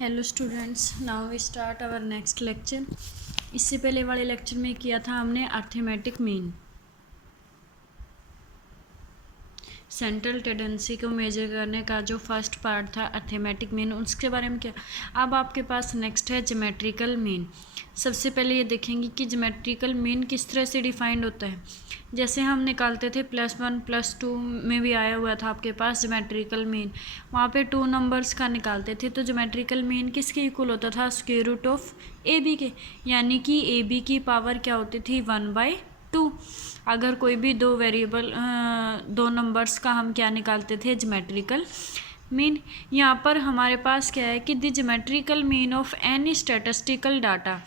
Hello students, now we start our next lecture. इससे पहले वाले लेक्चर में किया था हमने अर्थमेटिक मीन, सेंट्रल टेंडेंसी को मेजर करने का जो फर्स्ट पार्ट था अर्थमेटिक मीन, उसके बारे में क्या। अब आपके पास नेक्स्ट है ज्योमेट्रिकल मीन। सबसे पहले ये देखेंगे कि ज्योमेट्रिकल मीन किस तरह से डिफाइंड होता है। जैसे हम निकालते थे +1 +2 में भी आया हुआ था आपके पास ज्योमेट्रिकल मीन, वहाँ पे 2 नंबर्स का निकालते थे तो ज्योमेट्रिकल मीन किसके इक्वल होता था, स्क्वायर रूट ऑफ AB के, यानी कि AB की पावर क्या होती थी 1/2। अगर कोई भी दो नंबर्स का हम क्या निकालते थे, ज्योमेट्रिकल मीन। यहाँ पर हमारे पास क्या है कि the geometrical mean of any statistical data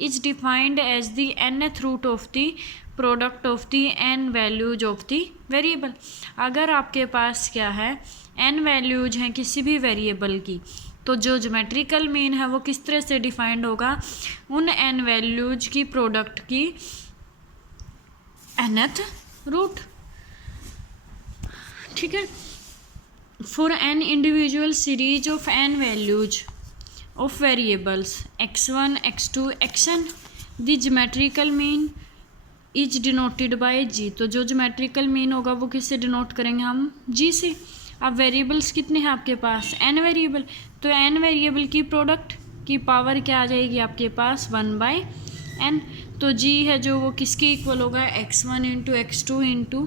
is defined as the nth root of the product of the n values of the variable. अगर आपके पास क्या है n वैल्यूज हैं किसी भी वेरिएबल की, तो जो ज्योमेट्रिकल मीन है वो किस तरह से डिफाइंड होगा, उन n वैल्यूज की प्रोडक्ट की nth रूट। ठीक है। For an individual series of n values of variables x1 x2 xn the geometrical mean is denoted by g। तो जो ज्योमेट्रिकल मीन होगा वो किससे डिनोट करेंगे हम, g से। अब वेरिएबल्स कितने हैं आपके पास, n वेरिएबल, तो n वेरिएबल की प्रोडक्ट की पावर क्या आ जाएगी आपके पास 1/n। तो g है जो वो किसके इक्वल होगा, x1 × x2 ×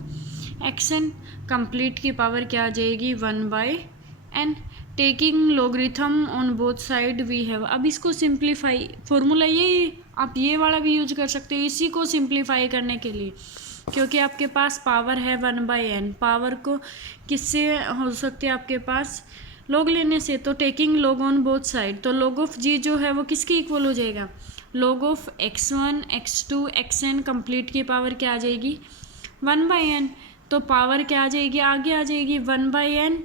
xn। कंप्लीट की पावर क्या आ जाएगी 1/n। Taking logarithm on both side we have. अब इसको सिंप्लीफाई, फॉर्मूला ये आप ये वाला भी यूज कर सकते हो इसी को सिंप्लीफाई करने के लिए, क्योंकि आपके पास पावर है 1/n। पावर को किससे हो सकती है आपके पास, लॉग लेने से। तो taking log on both side, तो लॉग ऑफ जी जो है वो किसके इक्वल हो जाएगा, log of x1 x2 xn। Complete की पावर क्या आ जाएगी 1/n। तो पावर क्या आ जाएगी, आगे आ जाएगी 1/n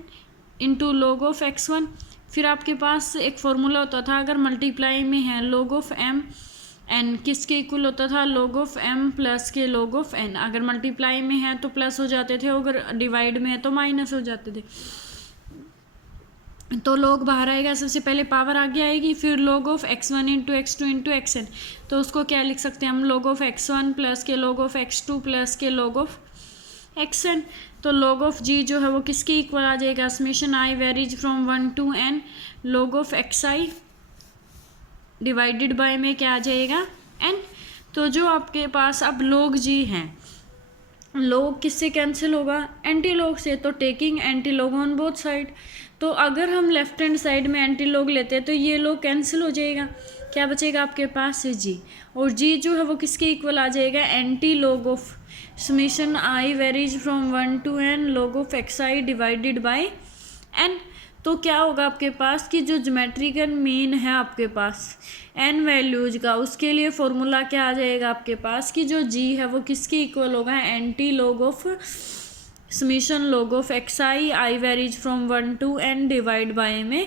into log of x1। फिर आपके पास एक फॉर्मूला होता था, अगर मल्टीप्लाई में है लॉग ऑफ m n किसके इक्वल होता था, लॉग ऑफ m प्लस के लॉग ऑफ n। अगर मल्टीप्लाई में है तो प्लस हो जाते थे, अगर डिवाइड में है तो माइनस हो जाते थे। तो लॉग बाहर आएगा, सबसे पहले पावर आगे आएगी, फिर log of x1 × x2 × xn। तो उसको क्या लिख सकते हैं हम, लॉग ऑफ x1 प्लस के लॉग ऑफ x2 प्लस के लॉग ऑफ xn। तो लॉग ऑफ g जो है वो किसके इक्वल आ जाएगा, summation i varies from 1 to n log of xi divided bye में क्या आ जाएगा n। तो जो आपके पास अब लॉग g है, लॉग किससे कैंसिल होगा, एंटी लॉग से। तो taking anti log on both side, तो अगर हम लेफ्ट हैंड साइड में एंटी लॉग लेते हैं तो ये लॉग कैंसिल हो जाएगा, क्या बचेगा आपके पास g। और g जो है वो किसके इक्वल आ जाएगा, anti log of summation i varies from 1 to n log of xi divided by n। तो क्या होगा आपके पास कि जो ज्योमेट्रिकल मीन है आपके पास n वैल्यूज का, उसके लिए फॉर्मूला क्या आ जाएगा आपके पास कि जो g है वो किसके इक्वल होगा, anti log of summation log of xi i varies from 1 to n divide by में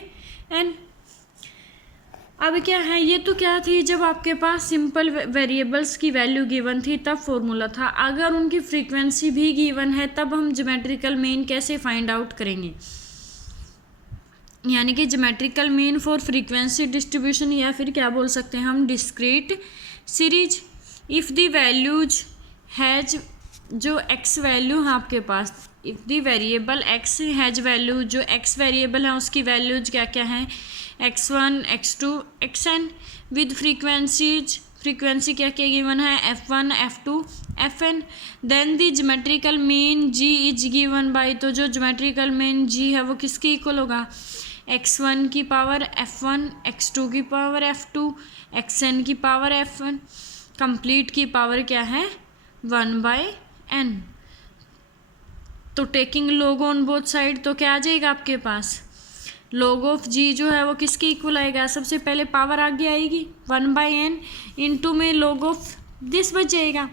n। अब क्या है, ये तो क्या थी जब आपके पास सिंपल वेरिएबल्स की वैल्यू गिवन थी तब फॉर्मूला था। अगर उनकी फ्रीक्वेंसी भी गिवन है तब हम ज्योमेट्रिकल मीन कैसे फाइंड आउट करेंगे, यानी कि geometrical mean for frequency distribution, या फिर क्या बोल सकते हैं हम, discrete series. If the values has, जो x वैल्यू है आपके पास, if the variable x has value, जो x वेरिएबल है उसकी वैल्यूज क्या क्या हैं, x1 x2 xn with frequencies, frequency क्या क्या गिवन है, f1 f2 fn। Then the geometrical mean g is given by, तो जो ज्योमेट्रिकल मीन g है वो किसके इक्वल होगा, x1 की पावर f1 x2 की पावर f2 xn की पावर f1। कंप्लीट की पावर क्या है 1/n। तो taking log on both side, तो क्या आ जाएगा आपके पास, लॉग ऑफ g जो है वो किसके इक्वल आएगा, सबसे पहले पावर आगे आएगी 1/n इंटू में लॉग ऑफ दिस बच जाएगा।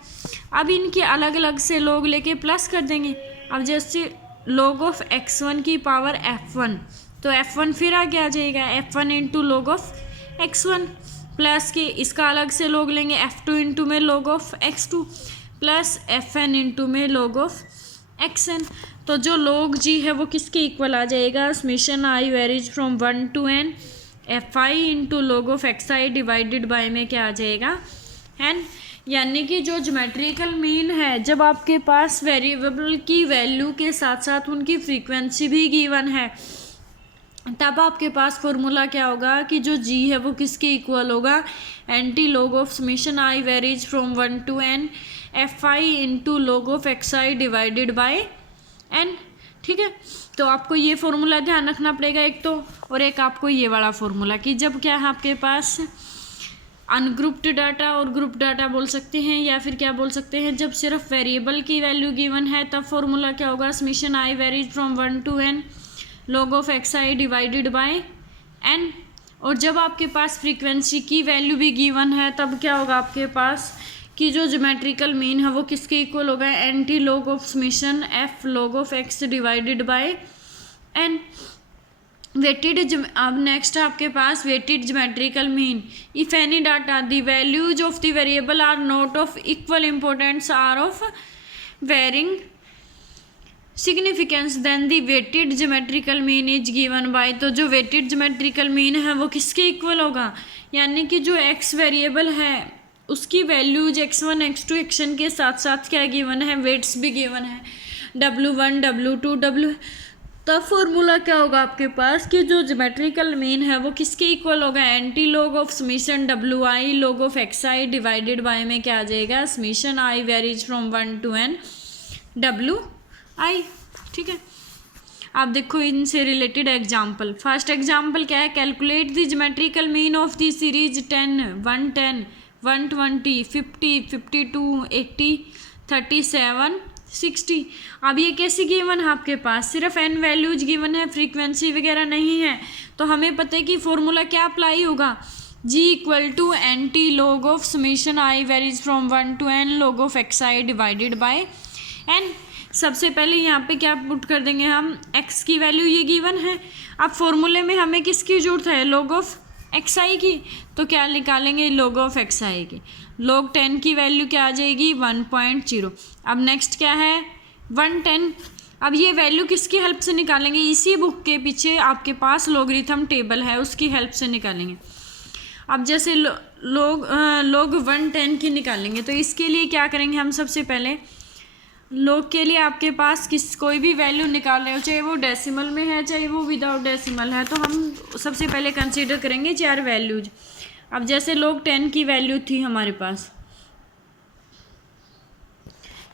अब इनकी अलग अलग से लॉग लेके प्लस कर देंगे। अब जैसे लॉग ऑफ x1 की पावर f1, तो f1 फिर आगे आ जाएगा f1 into log of x1 plus के इसका अलग से लॉग लेंगे f2 इंटू में log of x2 plus fn into में लॉग ऑफ xn। तो जो log g है वो किसके इक्वल आ जाएगा, summation i varies from 1 to n FI into log of XI divided bye में क्या आ जाएगा n, यानी कि जो ज्योमेट्रिकल मीन है, जब आपके पास वेरिएबल की वैल्यू के साथ साथ उनकी फ्रीक्वेंसी भी गिवन है, तब आपके पास फॉर्मूला क्या होगा कि जो g है वो किसके इक्वल होगा, anti log of summation i varies from 1 to n FI into log of XI divided by n। ठीक है, तो आपको ये फॉर्मूला ध्यान रखना पड़ेगा एक तो, और एक आपको ये वाला फॉर्मूला कि जब क्या है आपके पास अनग्रुप्ड डाटा और ग्रुप डाटा बोल सकते हैं, या फिर क्या बोल सकते हैं, जब सिर्फ वेरिएबल की वैल्यू गिवन है तब फॉर्मूला क्या होगा, summation i varies from 1 to n log of XI divided by n। और जब आपके पास फ्रीक्वेंसी की वैल्यू भी गिवन है तब क्या होगा आपके पास कि जो ज्योमेट्रिकल मीन है वो किसके इक्वल होगा, anti log of summation f log of x divided by n। Weighted, अब नेक्स्ट आपके पास weighted geometrical mean, if any data the values of the variable are not of equal importance are of varying significance then the weighted geometrical mean is given by. तो जो weighted geometrical mean है वो किसके equal होगा, यानी कि जो x variable है उसकी वैल्यूज x1 x2 xn के साथ साथ क्या गिवन है, वेट्स भी गिवन है, w1 w2 w। तब फॉर्मूला क्या होगा आपके पास कि जो ज्योमेट्रिकल मीन है वो किसके इक्वल होगा, anti log of summation wi log of XI divided bye में क्या आ जाएगा, summation i varies from 1 to n wi। ठीक है, आप देखो इनसे रिलेटेड एग्जाम्पल। फर्स्ट एग्जाम्पल क्या है, calculate the geometrical mean of the series 10 110 120 50 52 80 37 60। अब ये कैसी गिवन है आपके पास, सिर्फ n वैल्यूज गिवन है, फ्रीक्वेंसी वगैरह नहीं है, तो हमें पता है कि फॉर्मूला क्या अप्लाई होगा, g equal to anti log of summation i varies from 1 to n log of XI divided by n। सबसे पहले यहाँ पे क्या पुट कर देंगे हम, x की वैल्यू ये गिवन है, अब फॉर्मूले में हमें किसकी जरूरत है, log ऑफ XI की, तो क्या निकालेंगे, log ऑफ XI की, log 10 की वैल्यू क्या आ जाएगी 1.0। अब नेक्स्ट क्या है 110, अब ये वैल्यू किसकी हेल्प से निकालेंगे, इसी बुक के पीछे आपके पास लॉगरिथम टेबल है उसकी हेल्प से निकालेंगे। अब जैसे log 110 की निकालेंगे, तो इसके लिए क्या करेंगे हम, सबसे पहले log के लिए आपके पास कोई भी वैल्यू निकाल रहे हो, चाहे वो डेसिमल में है चाहे वो विदाउट डेसिमल है, तो हम सबसे पहले कंसीडर करेंगे 4 वैल्यूज। अब जैसे log 10 की वैल्यू थी हमारे पास,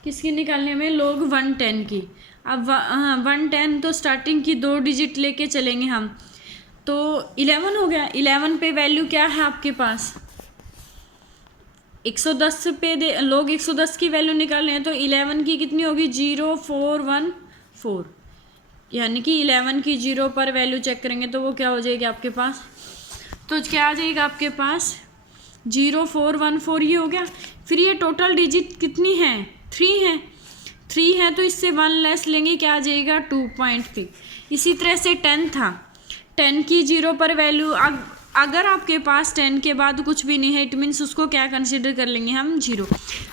किसकी निकालनी हमें, log 110 की। अब 110 तो स्टार्टिंग की 2 डिजिट लेके चलेंगे हम, तो 11 हो गया। 11 पे वैल्यू क्या है आपके पास, 110 पे log 110 की वैल्यू निकालनी है, तो 11 की कितनी होगी 0414, यानी कि 11 की 0 पर वैल्यू चेक करेंगे तो वो क्या हो जाएगी आपके पास, तो क्या आ जाएगा आपके पास 0414, ये हो गया। फिर ये टोटल डिजिट कितनी है, 3 है, 3 है तो इससे 1 लेस लेंगे, क्या आ जाएगा 2.3। इसी तरह से 10 था, 10 की 0 पर वैल्यू, अगर आपके पास 10 के बाद कुछ भी नहीं है इट मीन्स उसको क्या कंसीडर कर लेंगे हम 0,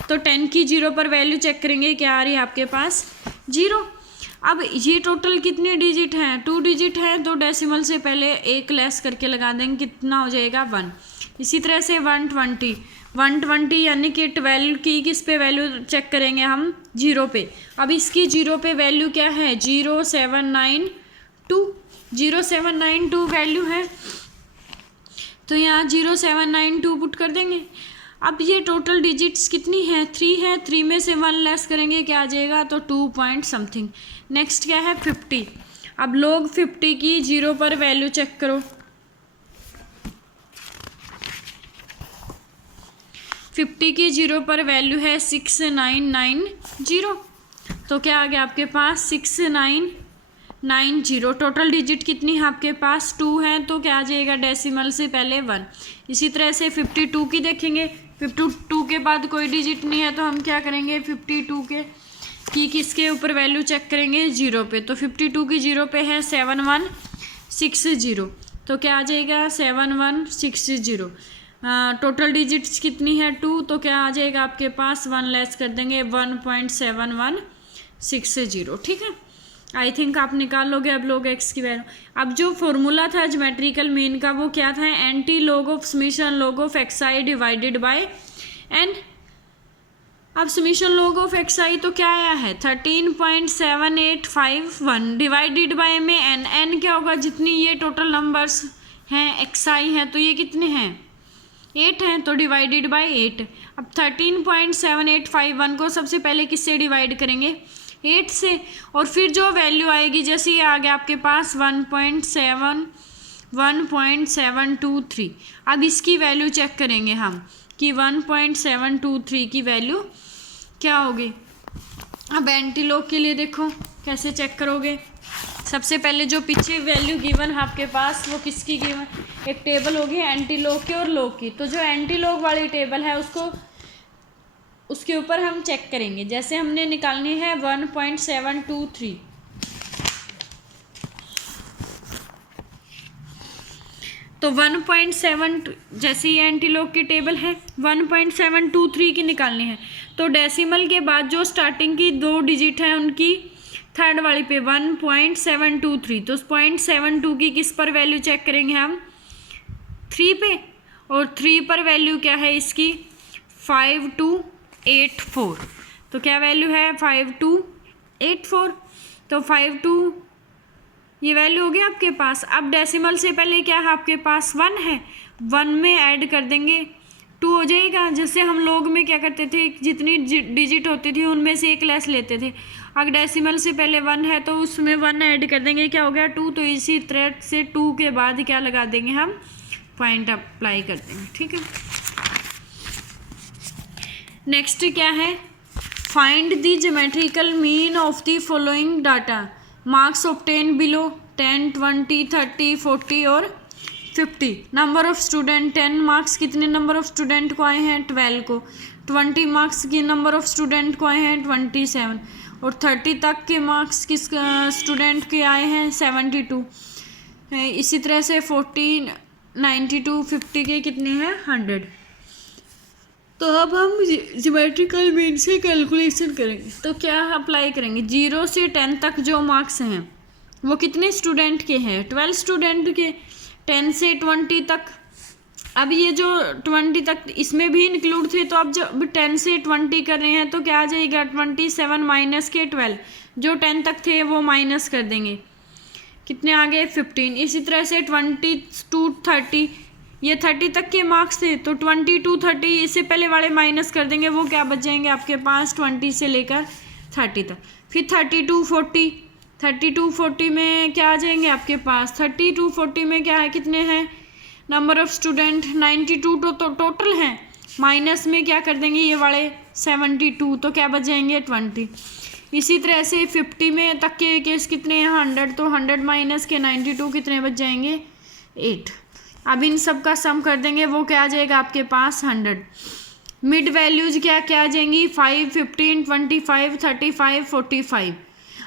तो 10 की 0 पर वैल्यू चेक करेंगे, क्या आ रही है आपके पास 0। अब ये टोटल कितने डिजिट हैं, 2 डिजिट हैं, तो डेसिमल से पहले 1 लेस करके लगा देंगे, कितना हो जाएगा 1। इसी तरह से 120 यानी कि 12 की किस पे वैल्यू चेक करेंगे हम 0 पे। अब इसकी 0 पे वैल्यू क्या है 0792 वैल्यू है, तो यहाँ 0792 पुट कर देंगे। अब ये टोटल डिजिट्स कितनी है 3 है, 3 में से 1 लेस करेंगे क्या आ जाएगा, तो 2 पॉइंट समथिंग। नेक्स्ट क्या है 50। अब log 50 की 0 पर वैल्यू चेक करो, 50 की 0 पर वैल्यू है 6990, तो क्या आ गया आपके पास 6990। टोटल डिजिट कितनी है आपके पास 2 है, तो क्या आ जाएगा डेसिमल से पहले 1। इसी तरह से 52 की देखेंगे, 52 के बाद कोई डिजिट नहीं है, तो हम क्या करेंगे 52 की किसके ऊपर वैल्यू चेक करेंगे 0 पे, तो 52 की 0 पे है 7160, तो क्या आ जाएगा 7160। टोटल डिजिट्स कितनी है 2, तो क्या आ जाएगा आपके पास 1 लेस कर देंगे 1.7160, ठीक है। आई थिंक आप निकाल लोगे अब log x की वैल्यू। अब जो फॉर्मूला था ज्योमेट्रिकल मीन का वो क्या था, anti log of summation log of xi divided by n। अब समीशन log ऑफ xi तो क्या आया है 13.7851 डिवाइडेड बाय में n क्या होगा, जितनी ये टोटल नंबर्स हैं xi हैं तो ये कितने हैं 8 हैं, तो डिवाइडेड बाय 8। अब 13.7851 को सबसे पहले किससे डिवाइड करेंगे 8 से, और फिर जो वैल्यू आएगी जैसे ये आ गया आपके पास 1.723। अब इसकी वैल्यू चेक करेंगे हम कि 1.723 की वैल्यू क्या होगी। अब एंटीलॉग के लिए देखो कैसे चेक करोगे। सबसे पहले जो पीछे वैल्यू गिवन है आपके पास वो किसकी गिवन, एक टेबल होगी एंटीलॉग की और लॉग की। तो जो एंटीलॉग वाली टेबल है उसके ऊपर हम चेक करेंगे। जैसे हमने निकालनी है 1.723, तो 1.7 जैसे ये एंटीलॉग की टेबल है 1.723 की निकालनी है, तो डेसिमल के बाद जो स्टार्टिंग की 2 डिजिट है उनकी थर्ड वाली पे 1.723, तो 0.72 की किस पर वैल्यू चेक करेंगे हम 3 पे, और 3 पर वैल्यू क्या है इसकी 5284। तो क्या वैल्यू है 5284, तो 52 ये वैल्यू हो गई आपके पास। अब डेसिमल से पहले क्या है आपके पास 1 है, 1 में ऐड कर देंगे 2 हो जाएगा। जैसे हम लोग में क्या करते थे जितनी डिजिट होती थी उनमें से एक लेस लेते थे, अगर डेसिमल से पहले 1 है तो उसमें 1 ऐड कर देंगे, क्या हो गया 2। तो इसी तरह से 2 के बाद क्या लगा देंगे हम पॉइंट अप्लाई कर देंगे, ठीक है। नेक्स्ट क्या है, find the geometrical mean of the following data, marks obtain below 10, 20, 30, 40 और 50। नंबर ऑफ स्टूडेंट 10 मार्क्स कितने नंबर ऑफ स्टूडेंट को आए हैं 12 को, 20 मार्क्स की नंबर ऑफ स्टूडेंट को आए हैं 27, और 30 तक के मार्क्स किस स्टूडेंट के आए हैं 72। इसी तरह से 40, 92, 50 के कितने हैं 100। तो अब हम ज्योमेट्रिकल मीन से कैलकुलेशन करेंगे। तो क्या अप्लाई करेंगे, 0 से 10 तक जो मार्क्स हैं वो कितने स्टूडेंट के हैं 12 स्टूडेंट के, 10 से 20 तक। अब ये जो 20 तक इसमें भी इंक्लूड थे, तो अब जब 10 से 20 कर रहे हैं तो क्या आ जाएगा 27 माइनस के 12, जो 10 तक थे वो माइनस कर देंगे, कितने आ गए 15। इसी तरह से 20 to 30, ये 30 तक के मार्क्स थे तो 20 to 30 इससे पहले वाले माइनस कर देंगे, वो क्या बच जाएंगे आपके पास 20 से लेकर 30 तक। फिर 30 to 40, 30 to 40 में क्या आ जाएंगे आपके पास 30 to 40 में क्या है कितने हैं नंबर ऑफ स्टूडेंट 92 तो टोटल हैं, माइनस में क्या कर देंगे ये वाले 72, तो क्या बच जाएंगे 20। इसी तरह से 50 में तक के केस कितने हैं 100, तो 100 माइनस के 92 कितने बच जाएंगे 8। अब इन सब का सम कर देंगे, वो क्या आ जाएगा आपके पास 100। मिड वैल्यूज क्या क्या आ जाएंगी 5, 15, 25, 35, 45।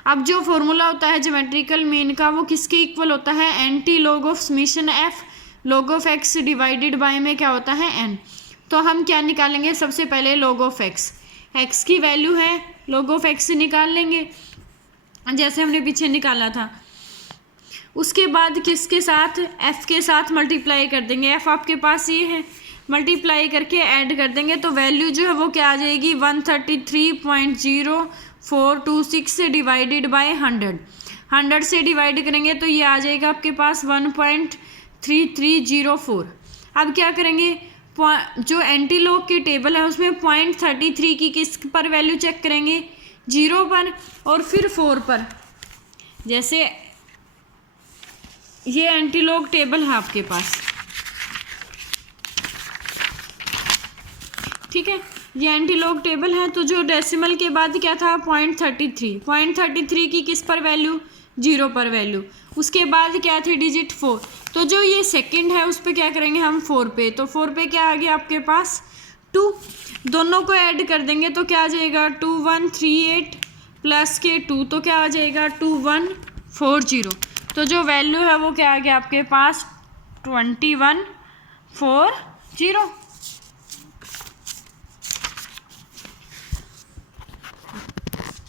अब जो फॉर्मूला होता है ज्योमेट्रिकल मीन का वो किसके इक्वल होता है, anti log of summation F log of x divided by में क्या होता है n। तो हम क्या निकालेंगे, सबसे पहले लॉग ऑफ एक्स, एक्स की वैल्यू है लॉग ऑफ एक्स निकाल लेंगे जैसे हमने पीछे निकाला था। उसके बाद किसके साथ, f के साथ मल्टीप्लाई कर देंगे, f आपके पास ये है, मल्टीप्लाई करके ऐड कर देंगे तो वैल्यू जो है वो क्या आ जाएगी 133.0426 डिवाइडेड बाय 100। 100 से डिवाइड करेंगे तो ये आ जाएगा आपके पास 1.3304। अब क्या करेंगे, जो एंटीलॉग की टेबल है उसमें 0.33 की किस पर वैल्यू चेक करेंगे 0 पर और फिर 4 पर। जैसे ये एंटीलॉग टेबल है आपके पास, ठीक है, ये एंटीलॉग टेबल है। तो जो डेसिमल के बाद क्या था 0.33 की किस पर वैल्यू 0 पर वैल्यू, उसके बाद क्या थे डिजिट 4, तो जो ये सेकंड है उस पर क्या करेंगे हम 4 पे, तो 4 पे क्या आ गया आपके पास 2, दोनों को ऐड कर देंगे तो क्या आ जाएगा 2138 प्लस के 2, तो क्या आ जाएगा 2140। तो जो वैल्यू है वो क्या आ गया आपके पास 2140।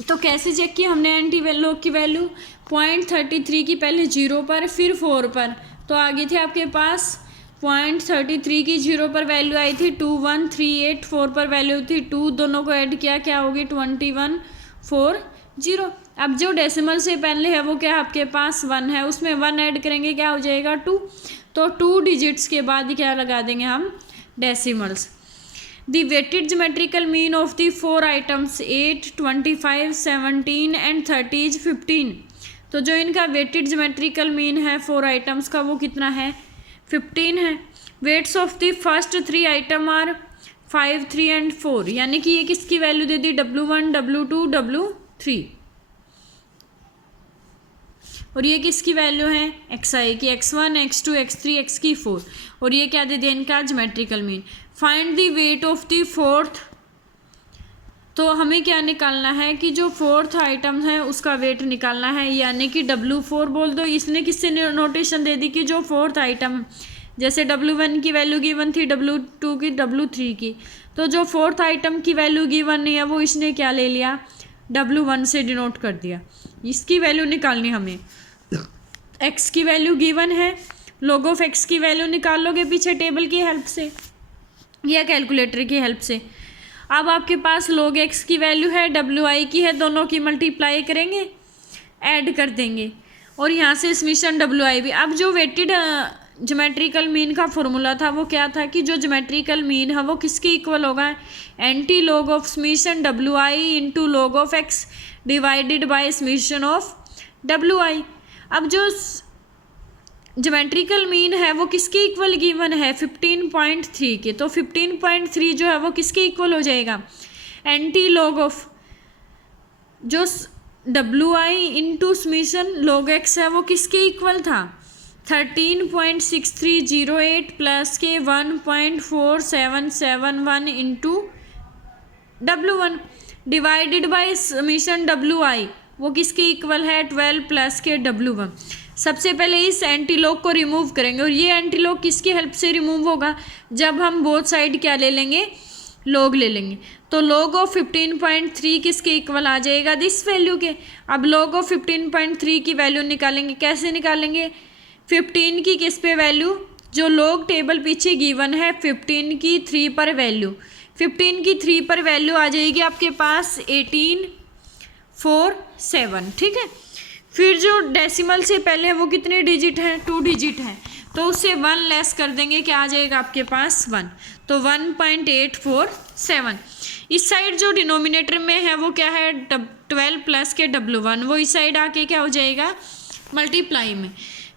तो कैसे चेक किया हमने एंटी लॉग की वैल्यू? 0.33 की पहले 0 पर फिर 4 पर, तो आगे थे आपके पास 0.33 की 0 पर वैल्यू आई थी 2138, 4 पर वैल्यू थी 2, दोनों को ऐड किया क्या होगी 2140। अब जो डेसिमल से पहले है वो क्या है आपके पास 1 है, उसमें 1 ऐड करेंगे क्या हो जाएगा 2, तो 2 डिजिट्स के बाद क्या लगा देंगे हम decimals. The weighted geometrical mean of the 4 items 8, 25, 17 and 30 is 15। तो जो इनका वेटेड ज्योमेट्रिकल मीन है 4 आइटम्स का वो कितना है 15 है। Weights of the first 3 item are 5, 3 and 4, यानी कि ये किसकी वैल्यू दे दी W1, W2, W3, और ये किसकी वैल्यू है xi की, x1, x2, x3, x की 4, और ये क्या दे दिया इनका geometrical mean. Find the weight of the fourth, तो हमें क्या निकालना है कि जो फोर्थ आइटम है उसका वेट निकालना है, यानी कि W4 बोल दो। इसने किससे नोटेशन दे दी कि जो फोर्थ आइटम, जैसे W1 की वैल्यू गिवन थी, W2 की, W3 की, तो जो फोर्थ आइटम की वैल्यू गिवन नहीं है वो इसने क्या ले लिया W1 से डिनोट कर दिया। इसकी वैल्यू निकालनी हमें, x की वैल्यू गिवन है, log ऑफ x की वैल्यू निकाल लोगे पीछे टेबल की हेल्प से या कैलकुलेटर की हेल्प से। अब आपके पास log x की वैल्यू है, wi की है, दोनों की मल्टीप्लाई करेंगे, ऐड कर देंगे, और यहाँ से समीशन wi भी। अब जो वेटेड ज्योमेट्रिकल मीन का फॉर्मूला था वो क्या था कि जो ज्योमेट्रिकल मीन है वो किसके इक्वल होगा, anti log of summation wi into log of x divided bye summation of wi। अब जो ज्योमेट्रिकल मीन है वो किसके इक्वल गिवन है 15.3 के, तो 15.3 जो है वो किसके इक्वल हो जाएगा एंटी लॉग ऑफ जो wi into summation log x है वो किसके इक्वल था 13.6308 प्लस के 1.4771 into w1 divided by summation wi वो किसके इक्वल है 12 प्लस के w1। सबसे पहले इस एंटी लॉग को रिमूव करेंगे, और ये एंटी लॉग किसकी हेल्प से रिमूव होगा, जब हम बोथ साइड क्या ले लेंगे लॉग ले लेंगे। तो log ऑफ 15.3 किसके इक्वल आ जाएगा दिस वैल्यू के। अब log ऑफ 15.3 की वैल्यू निकालेंगे, कैसे निकालेंगे 15 की किस पे वैल्यू, जो log टेबल पीछे गिवन है 15 की 3 पर वैल्यू, 15 की 3 पर वैल्यू आ जाएगी आपके पास 1847, ठीक है। फिर जो डेसिमल से पहले है वो कितने डिजिट हैं 2 डिजिट हैं, तो उससे 1 लेस कर देंगे, क्या आ जाएगा आपके पास 1, तो 1.847। इस साइड जो डिनोमिनेटर में है वो क्या है 12 प्लस के w1, वो इस साइड आके क्या हो जाएगा मल्टीप्लाई में,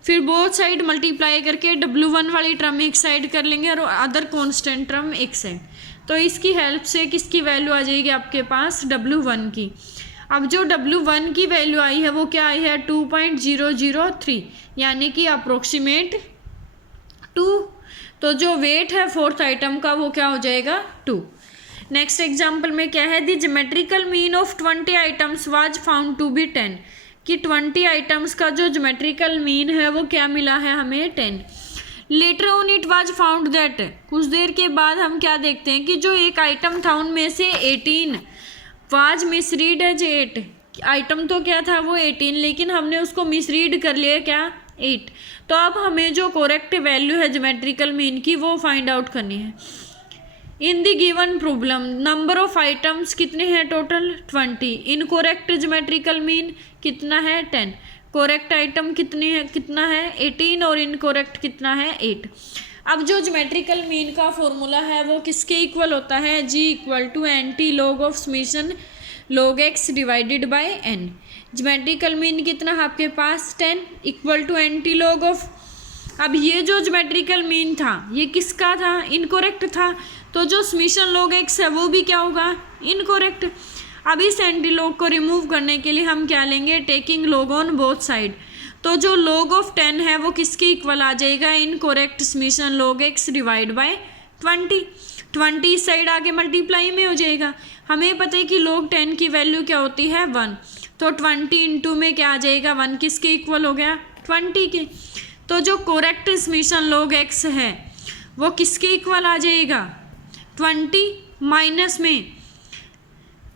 फिर बोथ साइड मल्टीप्लाई करके w1 वाली टर्म एक साइड कर लेंगे और अदर कांस्टेंट टर्म एक साइड। तो इसकी हेल्प से किसकी वैल्यू आ जाएगी आपके पास w1 की। अब जो w1 की वैल्यू आई है वो क्या आई है 2.003, यानी कि अप्रोक्सीमेट 2। तो जो वेट है फोर्थ आइटम का वो क्या हो जाएगा 2। नेक्स्ट एग्जाम्पल में क्या है the geometrical mean of 20 items was found to be 10, कि 20 आइटम्स का जो ज्योमेट्रिकल मीन है वो क्या मिला है हमें 10। Later on it was found that, कुछ देर के बाद हम क्या देखते हैं कि जो एक आइटम था उनमें से 18 वाज मिसरीड एज 8, आइटम तो क्या था वो 18 लेकिन हमने उसको मिसरीड कर लिया क्या 8। तो अब हमें जो करेक्ट वैल्यू है ज्योमेट्रिकल मीन की वो फाइंड आउट करनी है। In the given problem number of items कितने हैं टोटल 20, इनकोरेक्ट ज्योमेट्रिकल मीन कितना है 10, करेक्ट आइटम कितने है कितना है 18 और इनकोरेक्ट कितना है 8। अब जो ज्योमेट्रिकल मीन का फॉर्मूला है वो किसके इक्वल होता है g equal to anti log of summation log x divided by n। Geometrical mean कितना है आपके पास 10 equal to anti log of, अब ये जो ज्योमेट्रिकल मीन था ये किसका था इनकोरेक्ट था, तो जो समीशन log x है वो भी क्या होगा इनकोरेक्ट। अब इस एंटी लॉग को रिमूव करने के लिए हम क्या लेंगे taking log on both side, तो जो log ऑफ 10 है वो किसके इक्वल आ जाएगा incorrect summation log x divide by 20 इस साइड आके मल्टीप्लाई में हो जाएगा। हमें पता है कि log 10 की वैल्यू क्या होती है 1, तो 20 इंटू में क्या आ जाएगा 1 किसके इक्वल हो गया 20 के। तो जो करेक्ट समीशन log x है वो किसके इक्वल आ जाएगा 20 माइनस में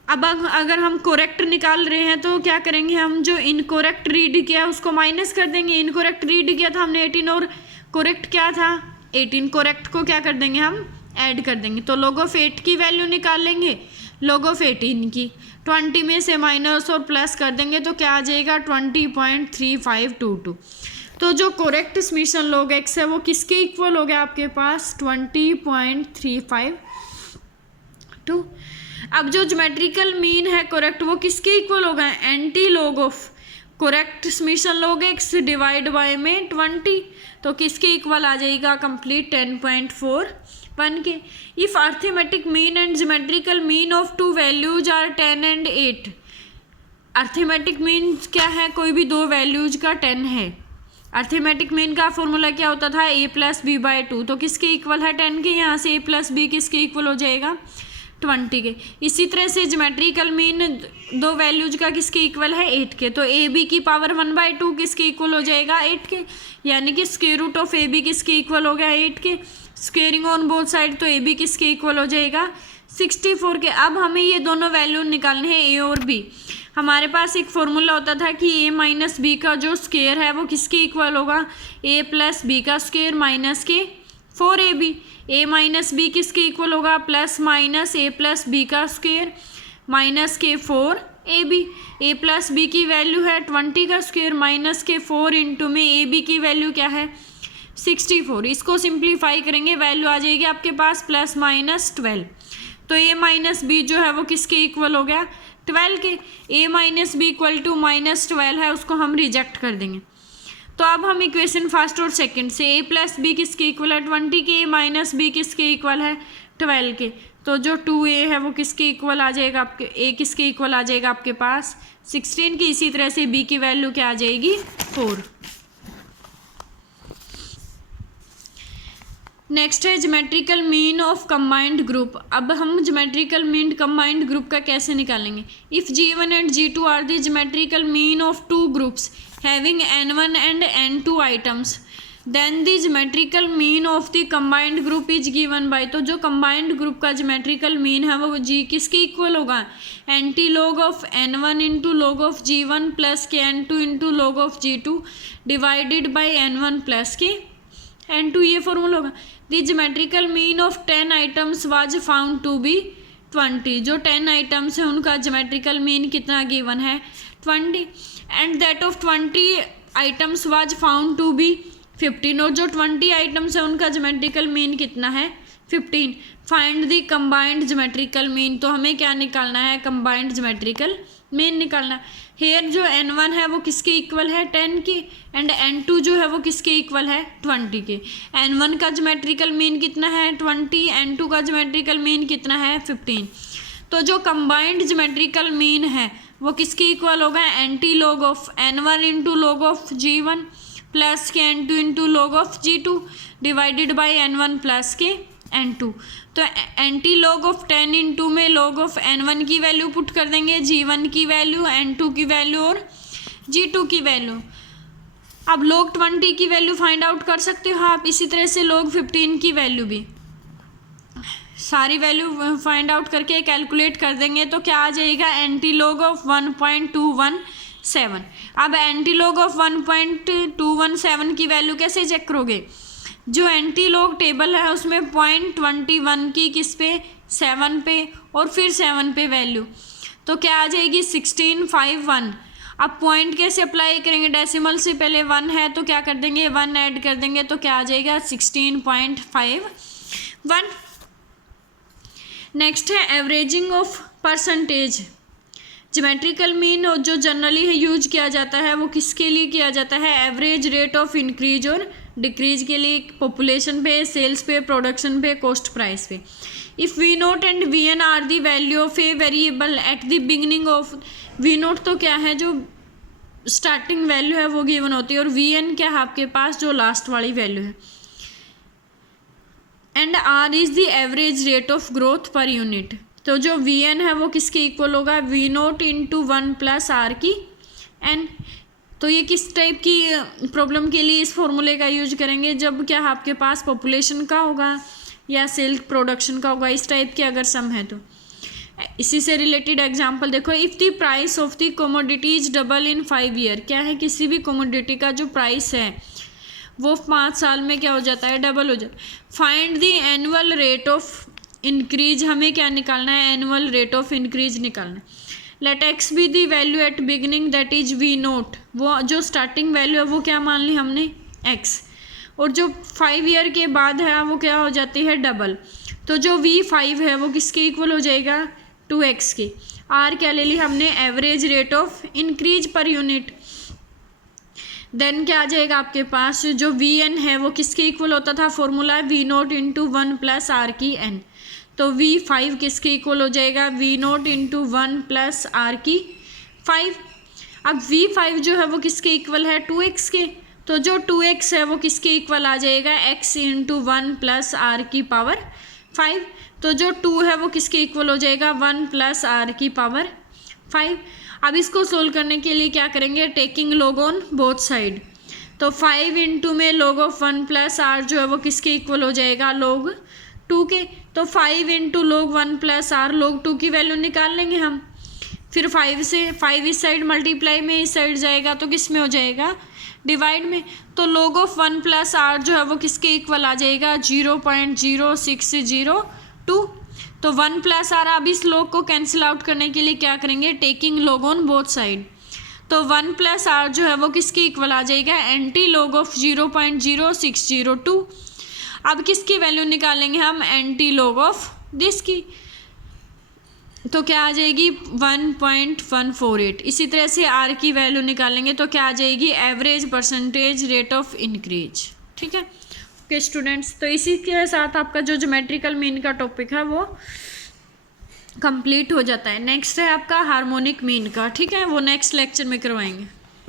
अब अगर हम करेक्ट निकाल रहे हैं तो क्या करेंगे, हम जो इनकरेक्ट रीड किया है उसको माइनस कर देंगे। इनकरेक्ट रीड किया था हमने 18 और करेक्ट क्या था 18, करेक्ट को क्या कर देंगे हम ऐड कर देंगे। तो log ऑफ 8 की वैल्यू निकाल लेंगे, log ऑफ 18 की 20 में से माइनस और प्लस कर देंगे तो क्या आ जाएगा 20.3522। तो जो करेक्ट समेशन log x है वो किसके इक्वल हो गया आपके पास 20.352। अब जो ज्योमेट्रिकल मीन है करेक्ट वो किसके इक्वल होगा, anti log of correct summation log x divide by में 20, तो किसके इक्वल आ जाएगा कंप्लीट 10.41 के। If arithmetic mean and geometrical mean of two values are 10 and 8, arithmetic mean क्या है, कोई भी दो वैल्यूज का 10 है। अर्थमेटिक मीन का फॉर्मूला क्या होता था a प्लस बी बाई 2, तो किसके इक्वल है 10 के, यहाँ से a प्लस बी किसके इक्वल हो जाएगा 20 के। इसी तरह से ज्योमेट्रिकल मीन दो वैल्यूज का किसके इक्वल है 8 के, तो ए बी की पावर 1/2 किसके इक्वल हो जाएगा 8 के, यानी कि square root of A B किसके इक्वल हो गया 8 के। स्क्वेयरिंग ऑन बोथ साइड, तो ए बी किसके इक्वल हो जाएगा 64 के। अब हमें ये दोनों वैल्यू निकालने हैं ए और बी। हमारे पास एक फॉर्मूला होता था कि a माइनस बी का जो स्क्वायर है वो किसके इक्वल होगा, a प्लस बी का स्क्वायर माइनस के 4ab। a माइनस बी किसके इक्वल होगा, plus minus a plus B का स्क्वायर माइनस के 4ab। a प्लस बी की वैल्यू है 20 का स्क्वायर माइनस के 4 इंटू में ab की वैल्यू क्या है 64। इसको सिंप्लीफाई करेंगे वैल्यू आ जाएगी आपके पास प्लस माइनस 12। तो a माइनस बी जो है वो किसके इक्वल हो गया 12 के। a minus B equal to minus 12 है, उसको हम रिजेक्ट कर देंगे। तो अब हम इक्वेशन फर्स्ट और सेकंड से a प्लस बी किसके इक्वल है 20 के, a माइनस बी किसके इक्वल है 12 के। तो जो 2a है वो किसके इक्वल आ जाएगा आपके, a किसके इक्वल आ जाएगा आपके पास 16 की। इसी तरह से b की वैल्यू क्या आ जाएगी 4। नेक्स्ट है geometrical mean of combined group. अब हम ज्योमेट्रिकल मीन कंबाइंड ग्रुप का कैसे निकालेंगे। If G1 and G2 are the geometrical mean of two groups having N1 and N2 items, then the geometrical mean of the combined group is given by. तो जो combined group का geometrical mean है वो G किसके equal होगा, anti log of N1 into log of G1 plus के N2 into log of G2 divided by N1 plus के N2, ये फॉर्मूला होगा। The geometrical mean of 10 items was found to be 20। जो 10 items हैं उनका geometrical mean कितना given है 20, and that of 20 items was found to be 15। और जो 20 आइटम्स हैं उनका ज्योमेट्रिकल मीन कितना है 15। Find the combined geometrical mean, तो हमें क्या निकालना है कंबाइंड ज्योमेट्रिकल मीन निकालना। हेयर जो N1 है वो किसके इक्वल है 10 के, एंड N2 जो है वो किसके इक्वल है 20 के। N1 का ज्योमेट्रिकल मीन कितना है 20, N2 का ज्योमेट्रिकल मीन कितना है 15। तो जो कंबाइंड ज्योमेट्रिकल मीन है वो किसके इक्वल होगा, anti log of N1 into log of G1 plus के N2 into log of G2 divided by N1 plus के N2। तो एंटी लॉग ऑफ 10 इंटू में लॉग ऑफ N1 की वैल्यू पुट कर देंगे, G1 की वैल्यू, N2 की value और G2 की वैल्यू। अब log 20 की वैल्यू फाइंड आउट कर सकते हो आप, इसी तरह से log 15 की वैल्यू भी। सारी वैल्यू फाइंड आउट करके कैलकुलेट कर देंगे तो क्या आ जाएगा एंटी लॉग ऑफ 1.217। अब एंटी लॉग ऑफ 1.217 की वैल्यू कैसे चेक करोगे, जो एंटी लॉग टेबल है उसमें 0.21 की किस पे 7 पे और फिर 7 पे वैल्यू, तो क्या आ जाएगी 1651। अब पॉइंट कैसे अप्लाई करेंगे, डेसिमल से पहले 1 है तो क्या कर देंगे 1 ऐड कर देंगे तो क्या आ जाएगा 16.51। नेक्स्ट है averaging of percentage. Geometrical mean जो जनरली है यूज किया जाता है वो किसके लिए किया जाता है, एवरेज रेट ऑफ इंक्रीज और डिक्रीज के लिए, पॉपुलेशन पे, सेल्स पे, प्रोडक्शन पे, कॉस्ट प्राइस पे। If V naught and V n are the value of a variable at the beginning of, V naught तो क्या है जो स्टार्टिंग वैल्यू है वो गिवन होती है, और वी एन क्या है आपके पास जो लास्ट वाली वैल्यू है, and R is the average rate of growth per unit. तो जो वी एन है वो किसके इक्वल होगा, V naught into 1 plus R की एन। तो ये किस टाइप की प्रॉब्लम के लिए इस फॉर्मूले का यूज करेंगे, जब क्या आपके पास पॉपुलेशन का होगा या सेल प्रोडक्शन का होगा, इस टाइप के अगर सम है तो। इसी से रिलेटेड एग्जांपल देखो, if the price of the commodities double in 5 year, क्या है, किसी भी कमोडिटी का जो प्राइस है वो 5 साल में क्या हो जाता है, डबल हो जाता है। Find the annual rate of increase, हमें क्या निकालना है, एनुअल रेट ऑफ इंक्रीज निकालना है। Let X be the value at beginning that is V naught, वो जो स्टार्टिंग वैल्यू है वो क्या मान ली हमने, एक्स, और जो 5 ईयर के बाद है वो क्या हो जाती है, डबल। तो जो V5 है वो किसके इक्वल हो जाएगा, 2x के। आर क्या ले ली हमने, average rate of increase per unit. Then क्या आ जाएगा आपके पास, जो Vn है वो किसके इक्वल होता था, formula V0 into 1 plus R की n। तो V5 किसके इक्वल हो जाएगा, V0 इंटू 1 प्लस आर की 5। अब V5 जो है वो किसके इक्वल है, 2x के। तो जो 2x है वो किसके इक्वल आ जाएगा, x इंटू 1 प्लस आर की पावर 5। तो जो 2 है वो किसके इक्वल हो जाएगा, 1 प्लस आर की पावर 5। अब इसको सोल्व करने के लिए क्या करेंगे, taking log on both side. तो 5 इंटू में log ऑफ 1 प्लस आर जो है वो किसके इक्वल हो जाएगा, log 2 के। तो 5 into log 1 plus R log 2 की वैल्यू निकाल लेंगे हम। फिर 5 से 5 इस साइड मल्टीप्लाई में इस साइड जाएगा तो किस में हो जाएगा, डिवाइड में। तो log ऑफ 1 प्लस आर जो है वो किसके इक्वल आ जाएगा, 0.0602। तो 1 प्लस आर, अब इस log को कैंसिल आउट करने के लिए क्या करेंगे, taking log on both side. तो 1 प्लस आर जो है वो किसके इक्वल आ जाएगा, एंटी log ऑफ 0.0602। अब किसकी वैल्यू निकालेंगे हम, एंटी log ऑफ दिस की। तो क्या आ जाएगी, 1.148। इसी तरह से आर की वैल्यू निकालेंगे तो क्या आ जाएगी, average percentage rate of increase. ठीक है ओके स्टूडेंट्स, तो इसी के साथ आपका जो ज्योमेट्रिकल मीन का टॉपिक है वो कंप्लीट हो जाता है। नेक्स्ट है आपका हार्मोनिक मीन का, ठीक है, वो नेक्स्ट लेक्चर में करवाएंगे।